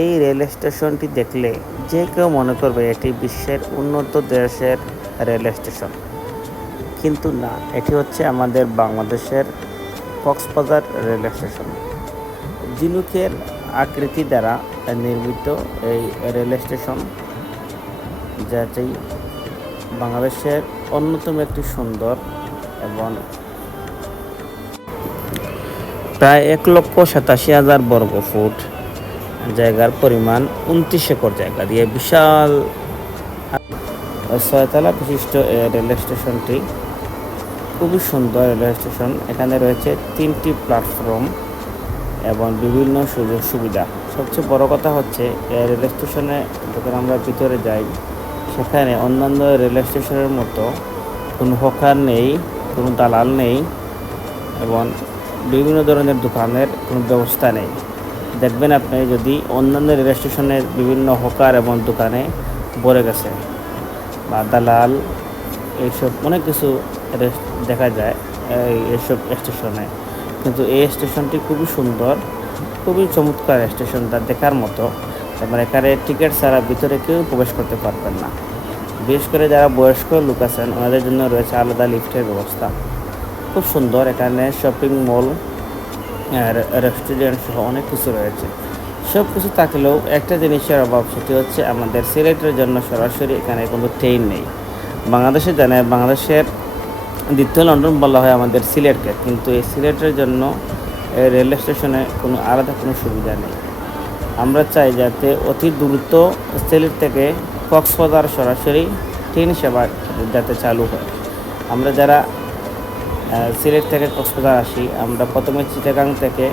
এই রেল স্টেশনটি দেখলে যে কেউ মনে করবে এটি বিশ্বের উন্নত দেশের রেল স্টেশন। কিন্তু না, এটি হচ্ছে আমাদের বাংলাদেশের কক্সবাজার রেল স্টেশন। ঝিনুকের আকৃতি দ্বারা নির্মিত এই রেল স্টেশন যেটি বাংলাদেশের অন্যতম একটি সুন্দর এবং প্রায় এক লক্ষ সাতাশি হাজার বর্গ ফুট জায়গার পরিমাণ উনত্রিশ একর জায়গা দিয়ে বিশাল ছয়তলা বিশিষ্ট এই রেল স্টেশনটি। খুবই সুন্দর রেল স্টেশন। এখানে রয়েছে তিনটি প্ল্যাটফর্ম এবং বিভিন্ন সুযোগ সুবিধা। সবচেয়ে বড় কথা হচ্ছে এই রেল স্টেশনে যখন আমরা ভিতরে যাই, সেখানে অন্যান্য রেল স্টেশনের মতো কোনো হকার নেই, কোনো দালাল নেই এবং বিভিন্ন ধরনের দোকানের কোনো ব্যবস্থা নেই। দেখবেন আপনি যদি অন্যান্য রেল স্টেশনের বিভিন্ন হকার এবং দোকানে ভরে গেছে, বা দালাল এইসব অনেক কিছু দেখা যায় এই এইসব স্টেশনে। কিন্তু এই স্টেশনটি খুবই সুন্দর, খুবই চমৎকার স্টেশনটা দেখার মতো। এবং এখানে টিকিট ছাড়া ভিতরে কেউ প্রবেশ করতে পারবেন না। বিশেষ করে যারা বয়স্ক লোক আছেন, ওনাদের জন্য রয়েছে আলাদা লিফটের ব্যবস্থা। খুব সুন্দর এখানে শপিং মল রেস্টুরেন্ট সহ অনেক কিছু রয়েছে। সব কিছু থাকলেও একটা জিনিসের অভাব সেটি হচ্ছে আমাদের সিলেটের জন্য সরাসরি এখানে কোনো ট্রেন নেই। বাংলাদেশে জানে, বাংলাদেশের দ্বিতীয় লন্ডন বলা হয় আমাদের সিলেটকে, কিন্তু এই সিলেটের জন্য রেল স্টেশনে কোনো আলাদা কোনো সুবিধা নেই। আমরা চাই যাতে অতি দ্রুত সিলেট থেকে কক্সবাজার সরাসরি ট্রেন সেবা যাতে চালু হয়। আমরা যারা সিলেট থেকে কক্সবাজার আসি। আমরা প্রথমে চিটাগাং থেকে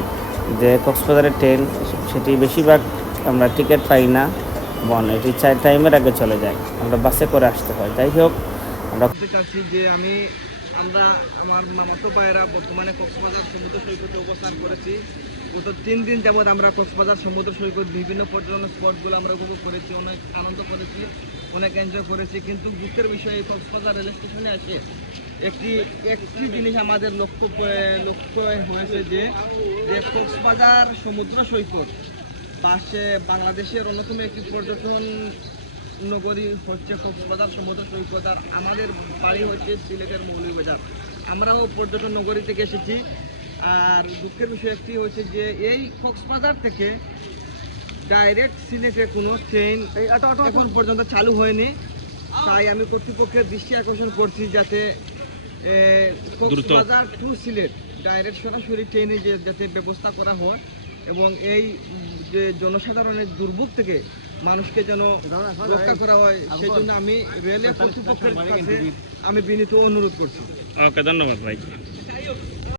যে কক্সবাজারের ট্রেন, সেটি বেশিরভাগ আমরা টিকিট পাই না। এবং এটি চার টাইমের আগে চলে যায়। আমরা বাসে করে আসতে হয়। যাই হোক, আমরা চাচ্ছি যে আমি, আমরা, আমার মামাতো ভাইয়েরা বর্তমানে কক্সবাজার সমুদ্র সৈকতে অবস্থান করেছি। গত তিন দিন যাবৎ আমরা কক্সবাজার সমুদ্র সৈকত বিভিন্ন পর্যটন স্পটগুলো আমরা উপভোগ করেছি, অনেক আনন্দ করেছি, অনেক এনজয় করেছি। কিন্তু দুঃখের বিষয়ে কক্সবাজার রেল স্টেশনে আসে একটি একটি জিনিস আমাদের লক্ষ্য লক্ষ্য হয়েছে যে কক্সবাজার সমুদ্র সৈকত পাশে বাংলাদেশের অন্যতম একটি পর্যটন নগরী হচ্ছে কক্সবাজার সমুদ্র সৈকত আর আমাদের বাড়ি হচ্ছে সিলেটের মৌলভীবাজার। আমরাও পর্যটন নগরী থেকে এসেছি আর দুঃখের বিষয় একটি হচ্ছে যে এই কক্সবাজার থেকে ডাইরেক্ট সিলেটে কোনো ট্রেন এখন পর্যন্ত চালু হয়নি। তাই আমি কর্তৃপক্ষের দৃষ্টি আকর্ষণ করছি যাতে কক্সবাজার টু সিলেট ডাইরেক্ট সরাসরি ট্রেনে যে যাতে ব্যবস্থা করা হয় এবং এই যে জনসাধারণের দুর্ভোগ থেকে মানুষকে যেন রক্ষা করা হয় সেই জন্য আমি রেলওয়ে কর্তৃপক্ষের কাছে আমি বিনীত অনুরোধ করছি। ওকে ধন্যবাদ ভাই।